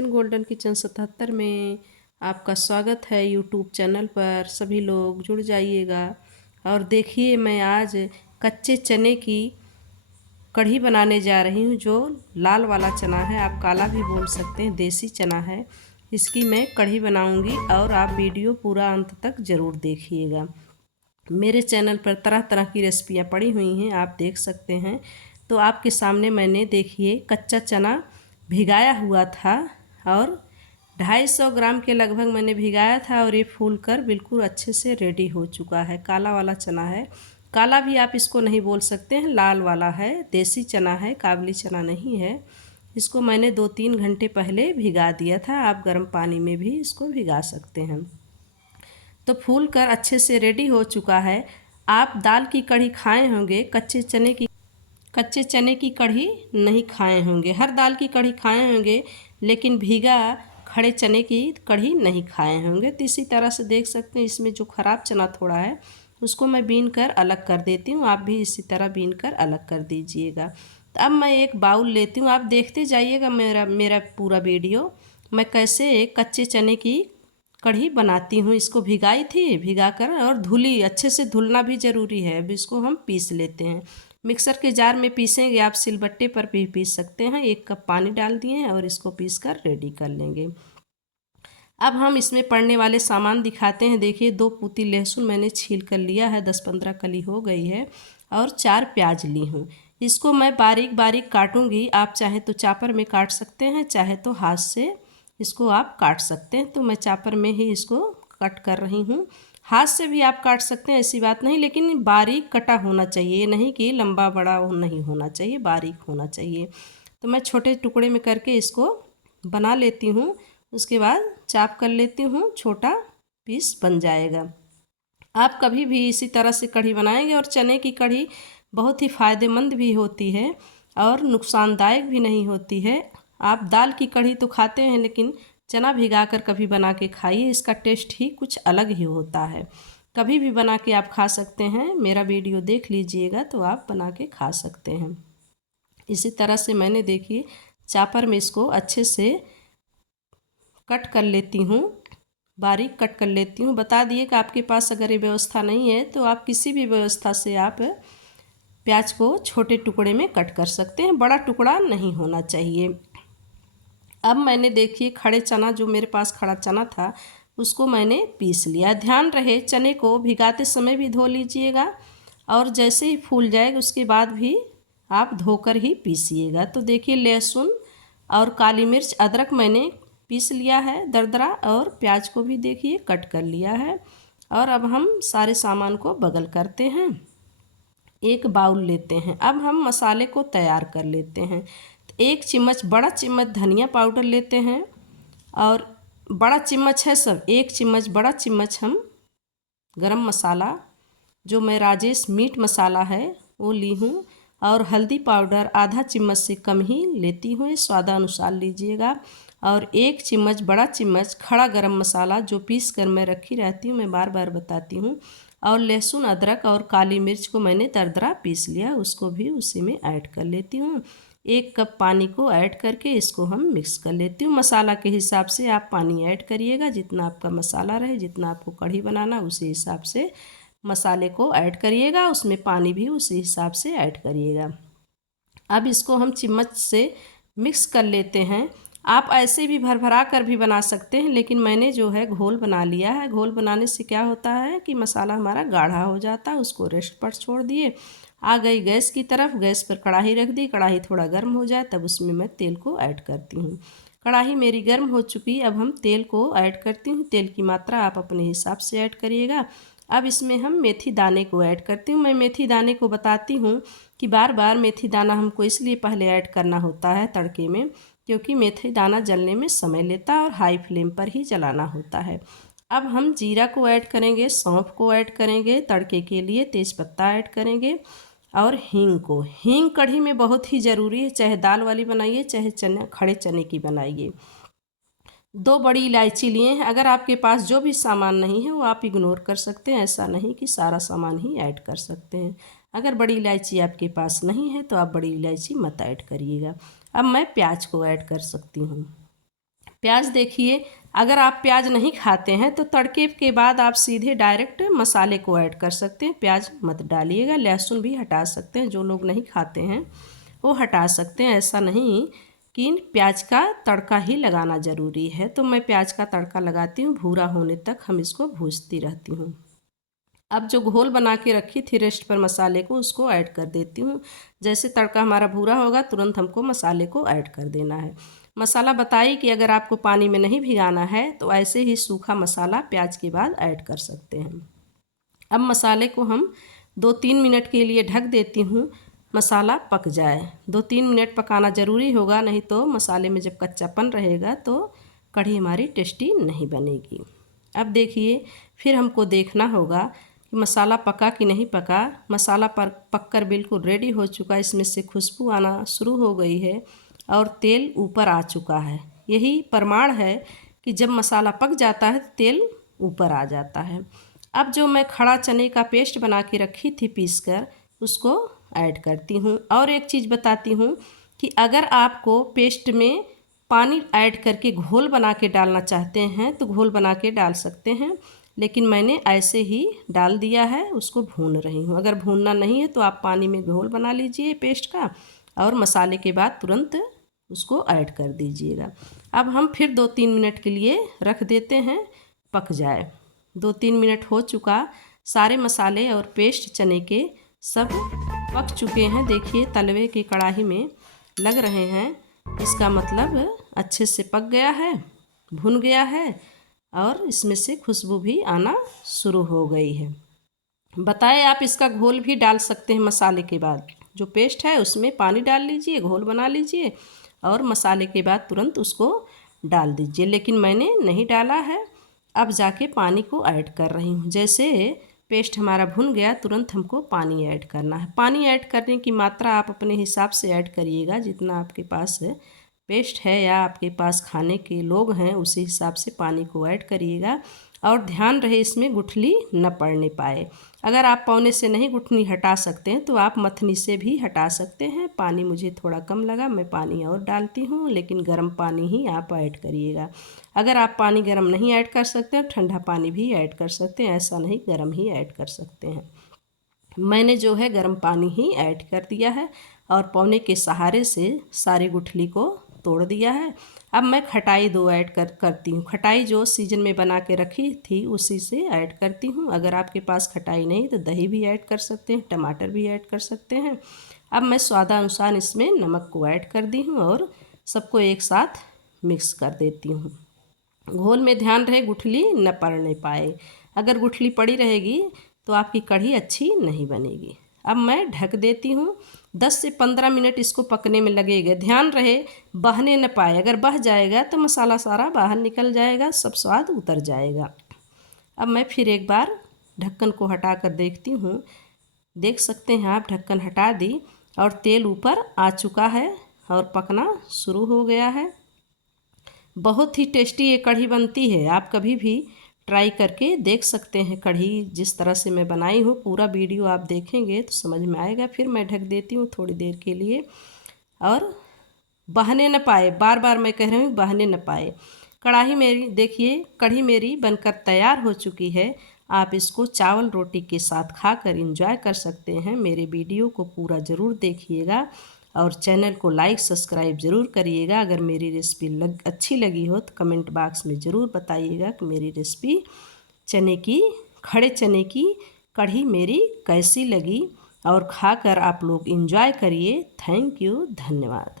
Kitchen golden kitchen 77 में आपका स्वागत है। यूट्यूब चैनल पर सभी लोग जुड़ जाइएगा। और देखिए, मैं आज कच्चे चने की कढ़ी बनाने जा रही हूँ। जो लाल वाला चना है, आप काला भी बोल सकते हैं, देसी चना है। इसकी मैं कढ़ी बनाऊँगी और आप वीडियो पूरा अंत तक ज़रूर देखिएगा। मेरे चैनल पर तरह तरह की रेसिपियाँ पड़ी हुई हैं, आप देख सकते हैं। तो आपके सामने मैंने देखिए कच्चा चना भिगाया हुआ था और 250 ग्राम के लगभग मैंने भिगाया था और ये फूल कर बिल्कुल अच्छे से रेडी हो चुका है। काला वाला चना है, काला भी आप इसको नहीं बोल सकते हैं, लाल वाला है, देसी चना है, काबली चना नहीं है। इसको मैंने 2-3 घंटे पहले भिगा दिया था। आप गर्म पानी में भी इसको भिगा सकते हैं। तो फूल कर अच्छे से रेडी हो चुका है। आप दाल की कढ़ी खाए होंगे, कच्चे चने की कढ़ी नहीं खाए होंगे। हर दाल की कढ़ी खाए होंगे, लेकिन भीगा खड़े चने की कढ़ी नहीं खाए होंगे। तो इसी तरह से देख सकते हैं, इसमें जो ख़राब चना थोड़ा है उसको मैं बीन कर अलग कर देती हूँ। आप भी इसी तरह बीन कर अलग कर दीजिएगा। तो अब मैं एक बाउल लेती हूँ, आप देखते जाइएगा मेरा पूरा वीडियो, मैं कैसे एक कच्चे चने की कढ़ी बनाती हूँ। इसको भिगाई थी, भिगा कर और धुली, अच्छे से धुलना भी ज़रूरी है। अब इसको हम पीस लेते हैं। मिक्सर के जार में पीसेंगे, आप सिलबट्टे पर भी पीस सकते हैं। 1 कप पानी डाल दिए हैं और इसको पीस कर रेडी कर लेंगे। अब हम इसमें पड़ने वाले सामान दिखाते हैं। देखिए, 2 पूती लहसुन मैंने छील कर लिया है, 10-15 कली हो गई है, और 4 प्याज ली हूँ। इसको मैं बारीक बारीक काटूंगी। आप चाहे तो चापर में काट सकते हैं, चाहे तो हाथ से इसको आप काट सकते हैं। तो मैं चापर में ही इसको कट कर रही हूँ। हाथ से भी आप काट सकते हैं, ऐसी बात नहीं, लेकिन बारीक कटा होना चाहिए। ये नहीं कि लंबा बड़ा नहीं होना चाहिए, बारीक होना चाहिए। तो मैं छोटे टुकड़े में करके इसको बना लेती हूँ। उसके बाद चाप कर लेती हूँ, छोटा पीस बन जाएगा। आप कभी भी इसी तरह से कढ़ी बनाएंगे। और चने की कढ़ी बहुत ही फ़ायदेमंद भी होती है और नुकसानदायक भी नहीं होती है। आप दाल की कढ़ी तो खाते हैं, लेकिन चना भिगाकर कभी बना के खाइए, इसका टेस्ट ही कुछ अलग ही होता है। कभी भी बना के आप खा सकते हैं। मेरा वीडियो देख लीजिएगा तो आप बना के खा सकते हैं। इसी तरह से मैंने देखिए चापर में इसको अच्छे से कट कर लेती हूँ, बारीक कट कर लेती हूँ। बता दिए कि आपके पास अगर ये व्यवस्था नहीं है तो आप किसी भी व्यवस्था से आप प्याज को छोटे टुकड़े में कट कर सकते हैं, बड़ा टुकड़ा नहीं होना चाहिए। अब मैंने देखिए खड़े चना, जो मेरे पास खड़ा चना था, उसको मैंने पीस लिया। ध्यान रहे चने को भिगाते समय भी धो लीजिएगा और जैसे ही फूल जाएगा उसके बाद भी आप धोकर ही पीसिएगा। तो देखिए, लहसुन और काली मिर्च, अदरक मैंने पीस लिया है दरदरा, और प्याज को भी देखिए कट कर लिया है। और अब हम सारे सामान को बगल करते हैं। एक बाउल लेते हैं। अब हम मसाले को तैयार कर लेते हैं। तो 1 चम्मच, बड़ा चम्मच धनिया पाउडर लेते हैं, और बड़ा चम्मच है सब, 1 चम्मच बड़ा चम्मच हम गरम मसाला, जो मैं राजेश मीट मसाला है वो ली हूँ, और हल्दी पाउडर आधा चम्मच से कम ही लेती हूँ, स्वादानुसार लीजिएगा। और 1 चम्मच, बड़ा चम्मच खड़ा गरम मसाला, जो पीस कर मैं रखी रहती हूँ, मैं बार बार बताती हूँ। और लहसुन, अदरक और काली मिर्च को मैंने दरदरा पीस लिया, उसको भी उसी में ऐड कर लेती हूँ। 1 कप पानी को ऐड करके इसको हम मिक्स कर लेती हूँ। मसाला के हिसाब से आप पानी ऐड करिएगा, जितना आपका मसाला रहे, जितना आपको कढ़ी बनाना, उसी हिसाब से मसाले को ऐड करिएगा, उसमें पानी भी उसी हिसाब से ऐड करिएगा। अब इसको हम चम्मच से मिक्स कर लेते हैं। आप ऐसे भी भरभरा कर भी बना सकते हैं, लेकिन मैंने जो है घोल बना लिया है। घोल बनाने से क्या होता है कि मसाला हमारा गाढ़ा हो जाता है। उसको रेस्ट पर छोड़ दिए, आ गई गैस की तरफ, गैस पर कढ़ाई रख दी। कढ़ाई थोड़ा गर्म हो जाए तब उसमें मैं तेल को ऐड करती हूँ। कढ़ाई मेरी गर्म हो चुकी, अब हम तेल को ऐड करती हूँ। तेल की मात्रा आप अपने हिसाब से ऐड करिएगा। अब इसमें हम मेथी दाने को ऐड करती हूँ। मैं मेथी दाने को बताती हूँ कि बार बार मेथी दाना हमको इसलिए पहले ऐड करना होता है तड़के में, क्योंकि मेथी दाना जलने में समय लेता है और हाई फ्लेम पर ही जलाना होता है। अब हम जीरा को ऐड करेंगे, सौंफ को ऐड करेंगे, तड़के के लिए तेज़पत्ता ऐड करेंगे, और हींग को। हींग कढ़ी में बहुत ही ज़रूरी है, चाहे दाल वाली बनाइए, चाहे खड़े चने की बनाइए। 2 बड़ी इलायची लिए हैं। अगर आपके पास जो भी सामान नहीं है वो आप इग्नोर कर सकते हैं, ऐसा नहीं कि सारा सामान ही ऐड कर सकते हैं। अगर बड़ी इलायची आपके पास नहीं है तो आप बड़ी इलायची मत ऐड करिएगा। अब मैं प्याज को ऐड कर सकती हूँ। प्याज देखिए, अगर आप प्याज नहीं खाते हैं तो तड़के के बाद आप सीधे डायरेक्ट मसाले को ऐड कर सकते हैं, प्याज मत डालिएगा। लहसुन भी हटा सकते हैं, जो लोग नहीं खाते हैं वो हटा सकते हैं। ऐसा नहीं कि प्याज का तड़का ही लगाना ज़रूरी है। तो मैं प्याज का तड़का लगाती हूँ, भूरा होने तक हम इसको भूनती रहती हूँ। अब जो घोल बना के रखी थी रेस्ट पर मसाले को, उसको ऐड कर देती हूँ। जैसे तड़का हमारा भूरा होगा तुरंत हमको मसाले को ऐड कर देना है। मसाला बताई कि अगर आपको पानी में नहीं भिगाना है तो ऐसे ही सूखा मसाला प्याज के बाद ऐड कर सकते हैं। अब मसाले को हम 2-3 मिनट के लिए ढक देती हूँ, मसाला पक जाए। 2-3 मिनट पकाना ज़रूरी होगा, नहीं तो मसाले में जब कच्चापन रहेगा तो कढ़ी हमारी टेस्टी नहीं बनेगी। अब देखिए, फिर हमको देखना होगा कि मसाला पका कि नहीं पका। मसाला पककर बिल्कुल रेडी हो चुका, इसमें से खुशबू आना शुरू हो गई है और तेल ऊपर आ चुका है। यही प्रमाण है कि जब मसाला पक जाता है तो तेल ऊपर आ जाता है। अब जो मैं खड़ा चने का पेस्ट बना के रखी थी पीसकर, उसको ऐड करती हूँ। और एक चीज़ बताती हूँ कि अगर आपको पेस्ट में पानी ऐड करके घोल बना के डालना चाहते हैं तो घोल बना के डाल सकते हैं, लेकिन मैंने ऐसे ही डाल दिया है, उसको भून रही हूँ। अगर भूनना नहीं है तो आप पानी में घोल बना लीजिए पेस्ट का और मसाले के बाद तुरंत उसको ऐड कर दीजिएगा। अब हम फिर 2-3 मिनट के लिए रख देते हैं, पक जाए। 2-3 मिनट हो चुका, सारे मसाले और पेस्ट चने के सब पक चुके हैं। देखिए तलवे की कढ़ाई में लग रहे हैं, इसका मतलब अच्छे से पक गया है, भुन गया है और इसमें से खुशबू भी आना शुरू हो गई है। बताए आप इसका घोल भी डाल सकते हैं मसाले के बाद। जो पेस्ट है उसमें पानी डाल लीजिए, घोल बना लीजिए और मसाले के बाद तुरंत उसको डाल दीजिए, लेकिन मैंने नहीं डाला है। अब जाके पानी को ऐड कर रही हूँ। जैसे पेस्ट हमारा भुन गया तुरंत हमको पानी ऐड करना है। पानी ऐड करने की मात्रा आप अपने हिसाब से ऐड करिएगा, जितना आपके पास पेस्ट है या आपके पास खाने के लोग हैं उसी हिसाब से पानी को ऐड करिएगा। और ध्यान रहे इसमें गुठली न पड़ने पाए। अगर आप पौने से नहीं गुठली हटा सकते हैं तो आप मथनी से भी हटा सकते हैं। पानी मुझे थोड़ा कम लगा, मैं पानी और डालती हूँ, लेकिन गर्म पानी ही आप ऐड करिएगा। अगर आप पानी गर्म नहीं ऐड कर सकते हैं ठंडा पानी भी ऐड कर सकते हैं, ऐसा नहीं गर्म ही ऐड कर सकते हैं। मैंने जो है गर्म पानी ही ऐड कर दिया है और पौने के सहारे से सारी गुठली को तोड़ दिया है। अब मैं खटाई 2 ऐड करती हूँ। खटाई जो सीजन में बना के रखी थी उसी से ऐड करती हूँ। अगर आपके पास खटाई नहीं तो दही भी ऐड कर सकते हैं, टमाटर भी ऐड कर सकते हैं। अब मैं स्वादानुसार इसमें नमक को ऐड कर दी हूँ और सबको एक साथ मिक्स कर देती हूँ। घोल में ध्यान रहे गुठली न पड़ने पाए। अगर गुठली पड़ी रहेगी तो आपकी कढ़ी अच्छी नहीं बनेगी। अब मैं ढक देती हूँ। 10 से 15 मिनट इसको पकने में लगेगा। ध्यान रहे बहने न पाए, अगर बह जाएगा तो मसाला सारा बाहर निकल जाएगा, सब स्वाद उतर जाएगा। अब मैं फिर एक बार ढक्कन को हटा कर देखती हूँ। देख सकते हैं आप, ढक्कन हटा दी और तेल ऊपर आ चुका है और पकना शुरू हो गया है। बहुत ही टेस्टी ये कढ़ी बनती है। आप कभी भी ट्राई करके देख सकते हैं। कढ़ी जिस तरह से मैं बनाई हूँ, पूरा वीडियो आप देखेंगे तो समझ में आएगा। फिर मैं ढक देती हूँ थोड़ी देर के लिए और बहने न पाए, बार बार मैं कह रही हूँ बहने न पाए। कढ़ाई मेरी देखिए, कढ़ी मेरी बनकर तैयार हो चुकी है। आप इसको चावल रोटी के साथ खाकर एंजॉय कर सकते हैं। मेरे वीडियो को पूरा ज़रूर देखिएगा और चैनल को लाइक सब्सक्राइब ज़रूर करिएगा। अगर मेरी रेसिपी अच्छी लगी हो तो कमेंट बॉक्स में ज़रूर बताइएगा कि मेरी रेसिपी खड़े चने की कढ़ी मेरी कैसी लगी और खाकर आप लोग एंजॉय करिए। थैंक यू, धन्यवाद।